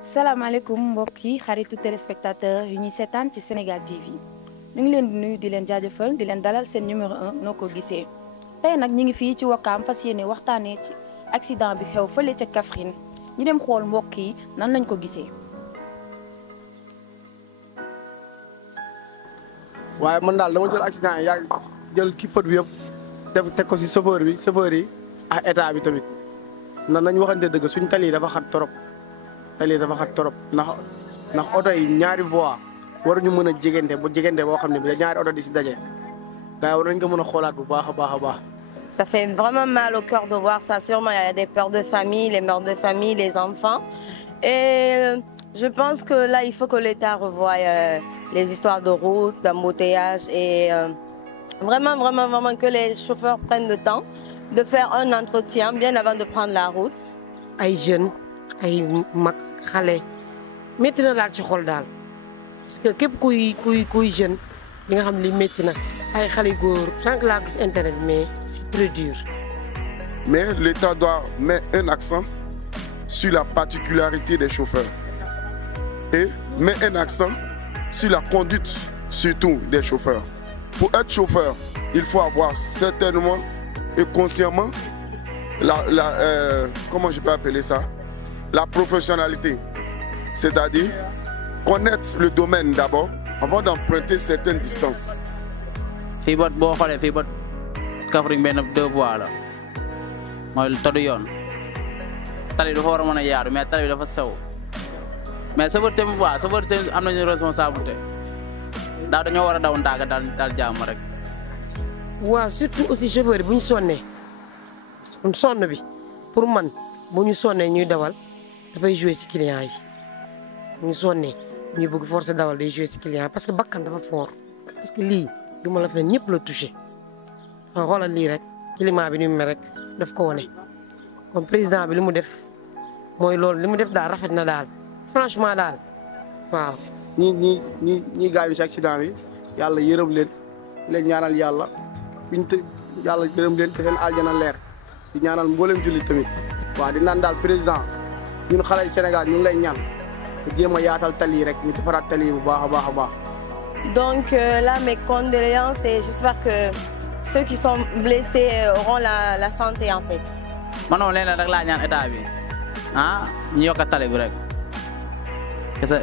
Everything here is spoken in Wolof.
salaamaaleykum mbokk yi xaritu téléspectateur yu ñuy seetaan ci Sénégal TV ñu ngi leen di nuyu di leen jaajëfal di leen dalal seen numéro 1 noo ko gisee tey nag ñu ngi fii ci Wakaam fas yéene waxtaanee ci accident bi xew fële ca Kaffrine ñu dem xool mbokk yi nan lañ ko gisee. waaye man daal dama jël accident yi yaa jël ki fët bi yëpp def teg ko si chauffeur yi ak état bi tamit nañ waxante dëgg suñ tali yi dafa xat trop. tali dafa xat trop ndax oto yi ñaari voie waruñu mën a jegante boo xam ne bi ñaari oto di si daje gars yi war nañ ko mën a xoolaat bu baax a baax a baax. Ça fait vraiment mal au cœur de voir ça. Sûrement, il y a des pères de famille, les mères de famille, les enfants. Et je pense que là, il faut que l'État revoie les histoires de route, d'embouteillage et vraiment que les chauffeurs prennent le temps de faire un entretien bien avant de prendre la route. Ay jeunes, ay mag xale métti na daal ci xol daal parce que képp kuy jeune li nga xam li métti na ay xale góor sànq laa gis internet mais c'est très dur. Mais l'État doit mettre un accent sur la particularité des chauffeurs et mettre un accent sur la conduite surtout des chauffeurs. Pour être chauffeur, il faut avoir certainement et consciemment comment je peux appeler ça? La professionnalité, c'est-à-dire connaître le domaine d'abord avant d'emprunter certaines distances. fii ba boo xoolee fii ba Kaffrine benn 2 voies la mooy tadu yoon tali dafa war a mën a yaatu mais tali bi dafa sew mais chauffeur tamit waaw chauffeur tamit am nañu responsabilité daal dañoo war a daw ndànk daal jàmm rek. waaw surtout aussi chauffeur yi bu ñu sonnee sonn bi pour man bu ñu sonnee ñuy dawal. dafay jouer ci client yi ñu sonnee ñu bëgg forcer dawal day jouer ci client parce que bakkan dafa fort parce que lii du ma la fen ñëpp la touché xoolal lii rek climat bi ni mu mel rek daf ko wane comme président bi li mu def mooy loolu li mu def daal rafet na daal franchement daal waaw. ñi gaañu ci accident bi yàlla yërëm leen ñaanal yàlla yàlla yërëm leen te seen aljana leer di ñaanal mboolem jullit tamit waaw di naan daal président. ñun xale yi Sénégal ñu ngi lay ñaan te jéem a yaatal tali rek ñu defaraat tali bu baax a baax a baax. Donc là, mes condoléances et j'espère que ceux qui sont blessés auront la santé en fait. man moom leneen rek laa ñaan état bi ñu yokk tali bi rek kese